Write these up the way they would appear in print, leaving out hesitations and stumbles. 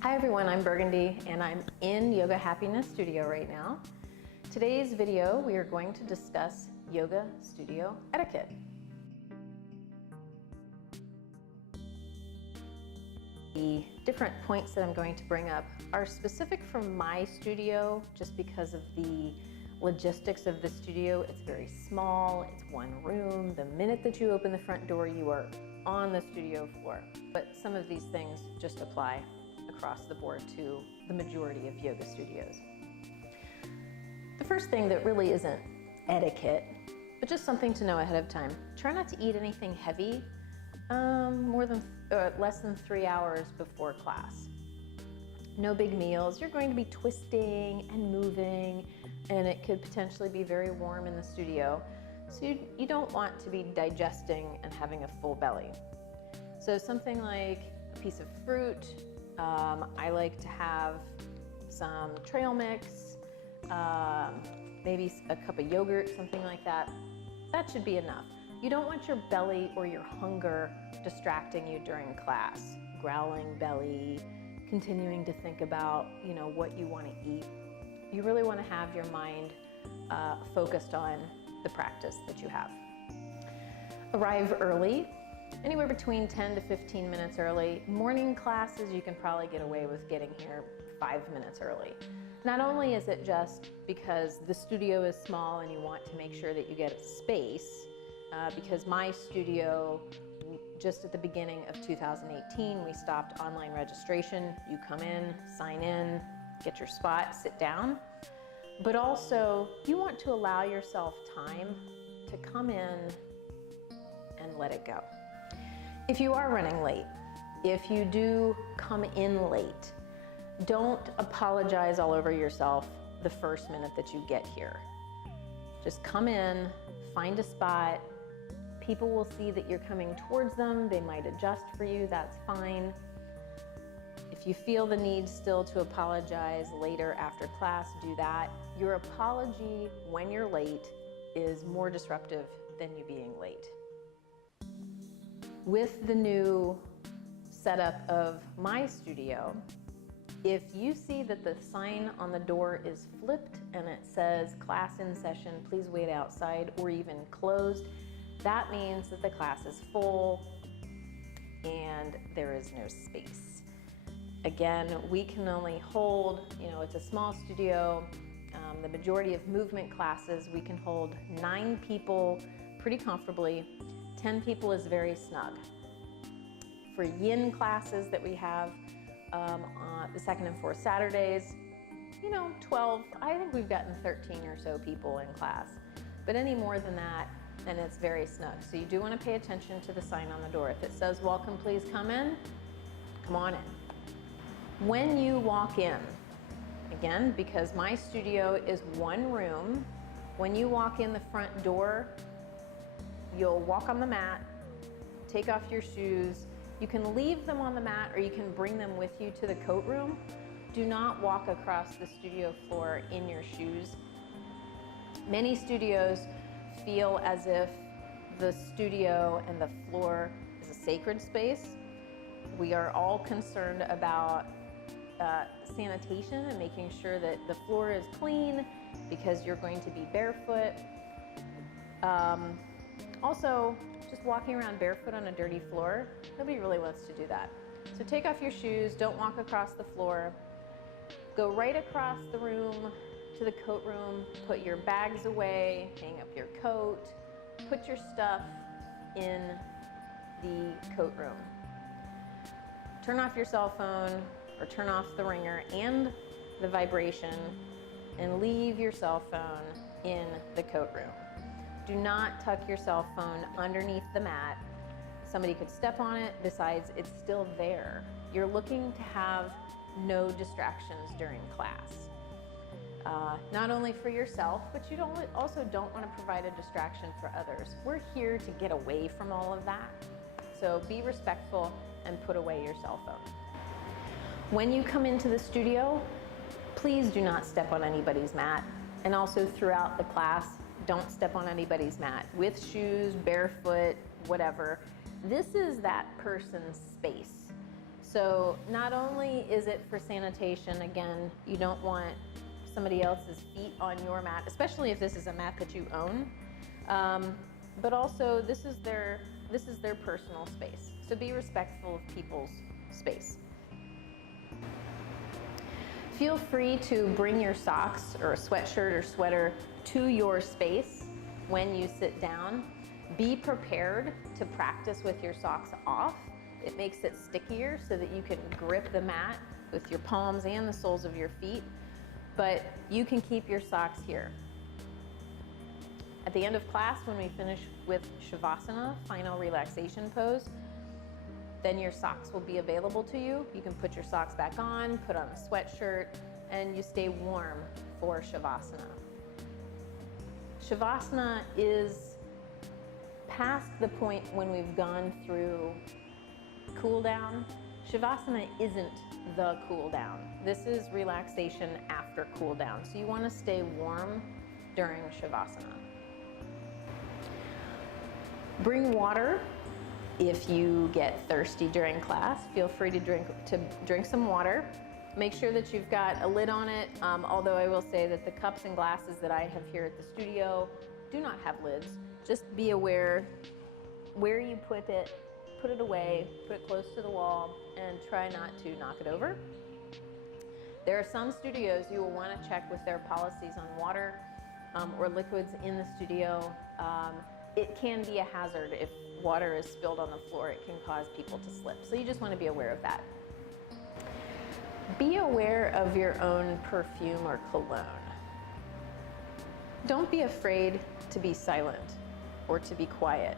Hi everyone, I'm Burgundie and I'm in Yoga Happiness Studio right now. Today's video we are going to discuss yoga studio etiquette. The different points that I'm going to bring up are specific from my studio just because of the logistics of the studio. It's very small, it's one room. The minute that you open the front door, you are on the studio floor. But some of these things just apply across the board to the majority of yoga studios. The first thing that really isn't etiquette, but just something to know ahead of time, try not to eat anything heavy less than 3 hours before class. No big meals. You're going to be twisting and moving, and it could potentially be very warm in the studio. So you don't want to be digesting and having a full belly. So something like a piece of fruit. I like to have some trail mix, maybe a cup of yogurt, something like that. That should be enough. You don't want your belly or your hunger distracting you during class. Growling belly, continuing to think about, what you want to eat. You really want to have your mind focused on the practice that you have. Arrive early, anywhere between 10 to 15 minutes early. Morning classes, you can probably get away with getting here 5 minutes early. Not only is it just because the studio is small and you want to make sure that you get space, because my studio, just at the beginning of 2018, we stopped online registration. You come in, sign in, get your spot, sit down. But also, you want to allow yourself time to come in and let it go. If you are running late, if you do come in late, don't apologize all over yourself the first minute that you get here. Just come in, find a spot. People will see that you're coming towards them. They might adjust for you, that's fine. If you feel the need still to apologize later after class, do that. Your apology when you're late is more disruptive than you being late. With the new setup of my studio, if you see that the sign on the door is flipped and it says class in session, please wait outside, or even closed, that means that the class is full and there is no space. Again, we can only hold, it's a small studio. The majority of movement classes, we can hold 9 people pretty comfortably. 10 people is very snug. For yin classes that we have on the second and fourth Saturdays, 12, I think we've gotten 13 or so people in class. But any more than that, then it's very snug. So you do want to pay attention to the sign on the door. If it says, welcome, please come in, come on in. When you walk in, again, because my studio is one room, when you walk in the front door, you'll walk on the mat, take off your shoes. You can leave them on the mat or you can bring them with you to the coat room. Do not walk across the studio floor in your shoes. Many studios feel as if the studio and the floor is a sacred space. We are all concerned about sanitation and making sure that the floor is clean because you're going to be barefoot. Also, just walking around barefoot on a dirty floor, nobody really wants to do that. So take off your shoes, don't walk across the floor. Go right across the room to the coat room, put your bags away, hang up your coat, put your stuff in the coat room. Turn off your cell phone or turn off the ringer and the vibration and leave your cell phone in the coat room. Do not tuck your cell phone underneath the mat. Somebody could step on it. Besides, it's still there. You're looking to have no distractions during class. Not only for yourself, but you also don't want to provide a distraction for others. We're here to get away from all of that. So be respectful and put away your cell phone. When you come into the studio, please do not step on anybody's mat. And also throughout the class, don't step on anybody's mat with shoes, barefoot, whatever. This is that person's space. So not only is it for sanitation, again, you don't want somebody else's feet on your mat, especially if this is a mat that you own, but also this is their personal space. So be respectful of people's space. Feel free to bring your socks or a sweatshirt or sweater to your space when you sit down. Be prepared to practice with your socks off. It makes it stickier so that you can grip the mat with your palms and the soles of your feet, but you can keep your socks here. At the end of class, when we finish with Shavasana, final relaxation pose, then your socks will be available to you. You can put your socks back on, put on a sweatshirt, and you stay warm for Shavasana. Shavasana is past the point when we've gone through cool down. Shavasana isn't the cool down. This is relaxation after cool down. So you want to stay warm during Shavasana. Bring water. If you get thirsty during class, feel free to drink some water. Make sure that you've got a lid on it, although I will say that the cups and glasses that I have here at the studio do not have lids. Just be aware where you put it away, put it close to the wall, and try not to knock it over. There are some studios you will want to check with their policies on water or liquids in the studio. It can be a hazard if water is spilled on the floor. It can cause people to slip. So you just want to be aware of that. Be aware of your own perfume or cologne. Don't be afraid to be silent or to be quiet.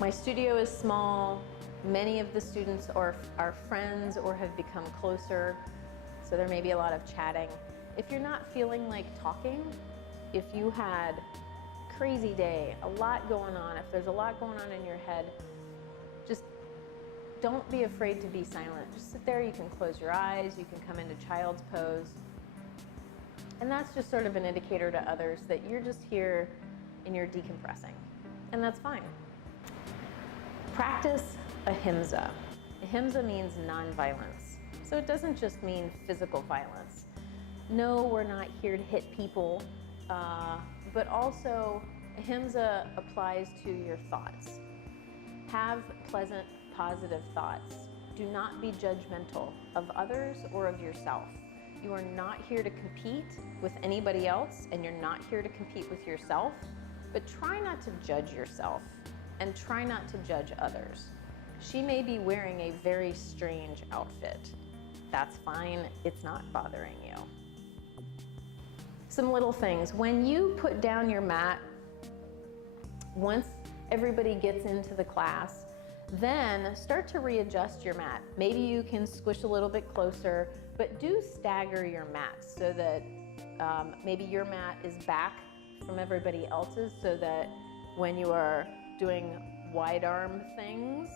My studio is small. Many of the students are friends or have become closer, so there may be a lot of chatting. If you're not feeling like talking, if you had a crazy day, a lot going on, if there's a lot going on in your head, just don't be afraid to be silent. Just sit there, you can close your eyes, you can come into child's pose. And that's just sort of an indicator to others that you're just here and you're decompressing. And that's fine. Practice ahimsa. Ahimsa means nonviolence. So it doesn't just mean physical violence. No, we're not here to hit people, but also ahimsa applies to your thoughts. Have pleasant, positive thoughts. Do not be judgmental of others or of yourself. You are not here to compete with anybody else, and you're not here to compete with yourself, but try not to judge yourself and try not to judge others. She may be wearing a very strange outfit. That's fine, it's not bothering you. Some little things. When you put down your mat, once everybody gets into the class, then start to readjust your mat. Maybe you can squish a little bit closer, but do stagger your mat so that maybe your mat is back from everybody else's so that when you are doing wide arm things,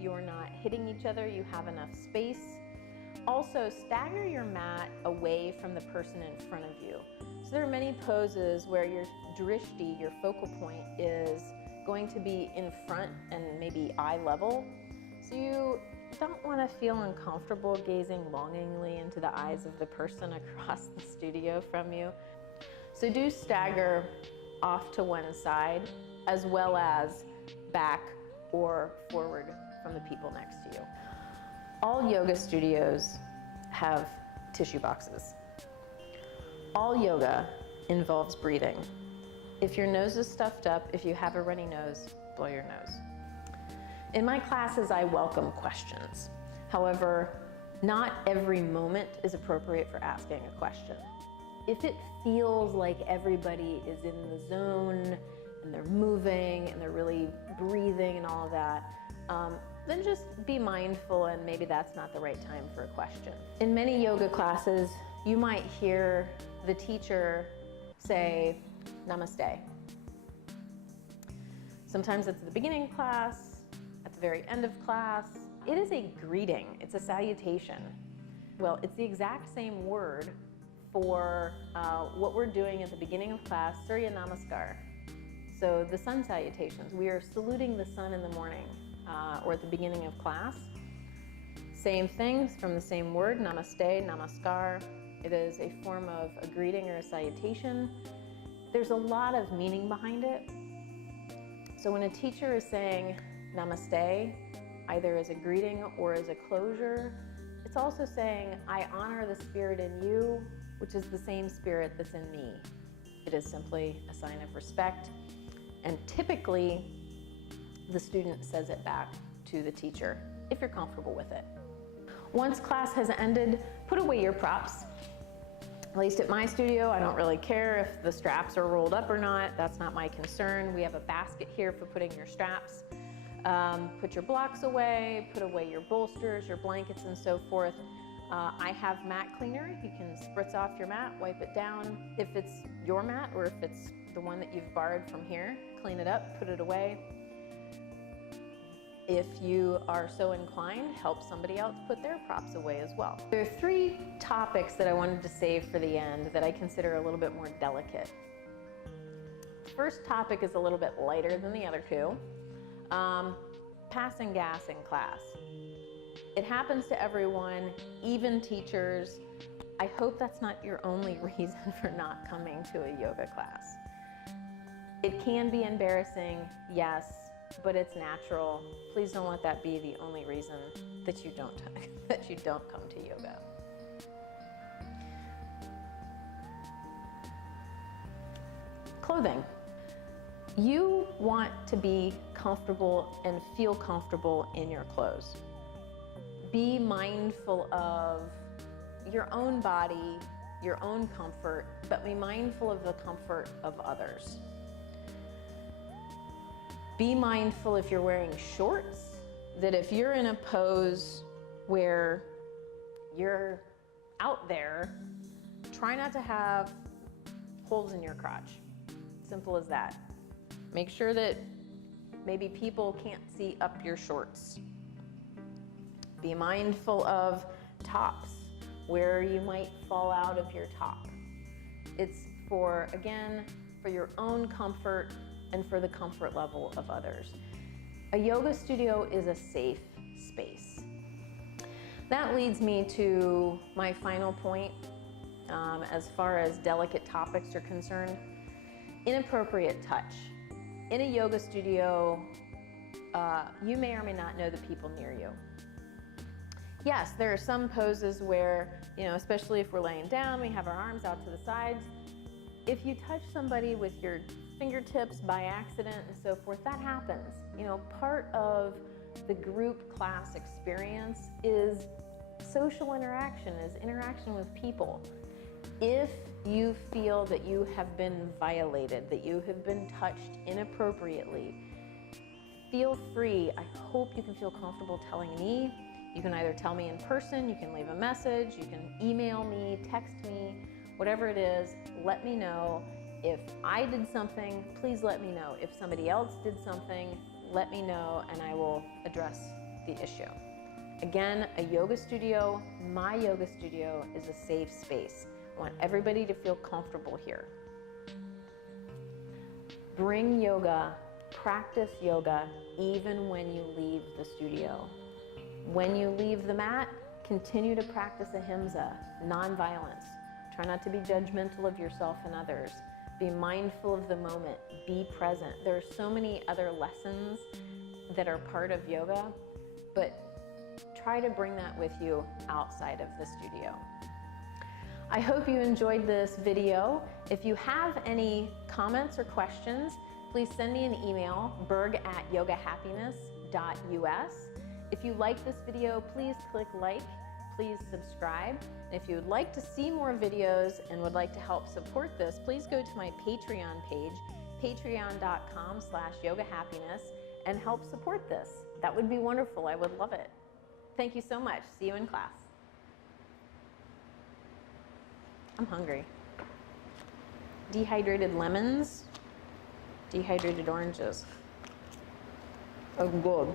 you're not hitting each other, you have enough space. Also, stagger your mat away from the person in front of you. So there are many poses where your drishti, your focal point, is going to be in front and maybe eye level. So you don't want to feel uncomfortable gazing longingly into the eyes of the person across the studio from you. So do stagger off to one side as well as back or forward from the people next to you. All yoga studios have tissue boxes. All yoga involves breathing. If your nose is stuffed up, if you have a runny nose, blow your nose. In my classes, I welcome questions. However, not every moment is appropriate for asking a question. If it feels like everybody is in the zone and they're moving and they're really breathing and all of that, then just be mindful and maybe that's not the right time for a question. In many yoga classes, you might hear the teacher say, Namaste. Sometimes it's at the beginning of class, at the very end of class. It is a greeting, it's a salutation. Well, it's the exact same word for what we're doing at the beginning of class, Surya Namaskar. So the sun salutations, we are saluting the sun in the morning. or at the beginning of class. Same things from the same word, namaste, namaskar. It is a form of a greeting or a salutation. There's a lot of meaning behind it. So when a teacher is saying namaste, either as a greeting or as a closure, it's also saying, I honor the spirit in you, which is the same spirit that's in me. It is simply a sign of respect. And typically, the student says it back to the teacher, if you're comfortable with it. Once class has ended, put away your props. At least at my studio, I don't really care if the straps are rolled up or not. That's not my concern. We have a basket here for putting your straps. Put your blocks away, put away your bolsters, your blankets, and so forth. I have mat cleaner. You can spritz off your mat, wipe it down. If it's your mat or if it's the one that you've borrowed from here, clean it up, put it away. If you are so inclined, help somebody else put their props away as well. There are 3 topics that I wanted to save for the end that I consider a little bit more delicate. First topic is a little bit lighter than the other 2. Passing gas in class. It happens to everyone, even teachers. I hope that's not your only reason for not coming to a yoga class. It can be embarrassing, yes, but it's natural. Please don't let that be the only reason that you don't come to yoga. Clothing. You want to be comfortable and feel comfortable in your clothes. Be mindful of your own body, your own comfort, but be mindful of the comfort of others. Be mindful if you're wearing shorts, that if you're in a pose where you're out there, try not to have holes in your crotch. Simple as that. Make sure that maybe people can't see up your shorts. Be mindful of tops, where you might fall out of your top. It's for, again, for your own comfort and for the comfort level of others. A yoga studio is a safe space. That leads me to my final point as far as delicate topics are concerned. Inappropriate touch. In a yoga studio, you may or may not know the people near you. Yes, there are some poses where, especially if we're laying down, we have our arms out to the sides. If you touch somebody with your fingertips by accident and so forth, that happens. Part of the group class experience is social interaction, is interaction with people. If you feel that you have been violated, that you have been touched inappropriately, feel free. I hope you can feel comfortable telling me. You can either tell me in person, you can leave a message, you can email me, text me, whatever it is, let me know. If I did something, please let me know. If somebody else did something, let me know and I will address the issue. Again, a yoga studio, my yoga studio, is a safe space. I want everybody to feel comfortable here. Bring yoga, practice yoga, even when you leave the studio. When you leave the mat, continue to practice ahimsa, nonviolence. Try not to be judgmental of yourself and others. Be mindful of the moment, be present. There are so many other lessons that are part of yoga, but try to bring that with you outside of the studio. I hope you enjoyed this video. If you have any comments or questions, please send me an email, berg@yogahappiness.us. If you like this video, please click like, please subscribe. And if you would like to see more videos and would like to help support this, please go to my Patreon page, patreon.com/yogahappiness, and help support this. That would be wonderful. I would love it. Thank you so much. See you in class. I'm hungry. Dehydrated lemons, dehydrated oranges. Oh, good.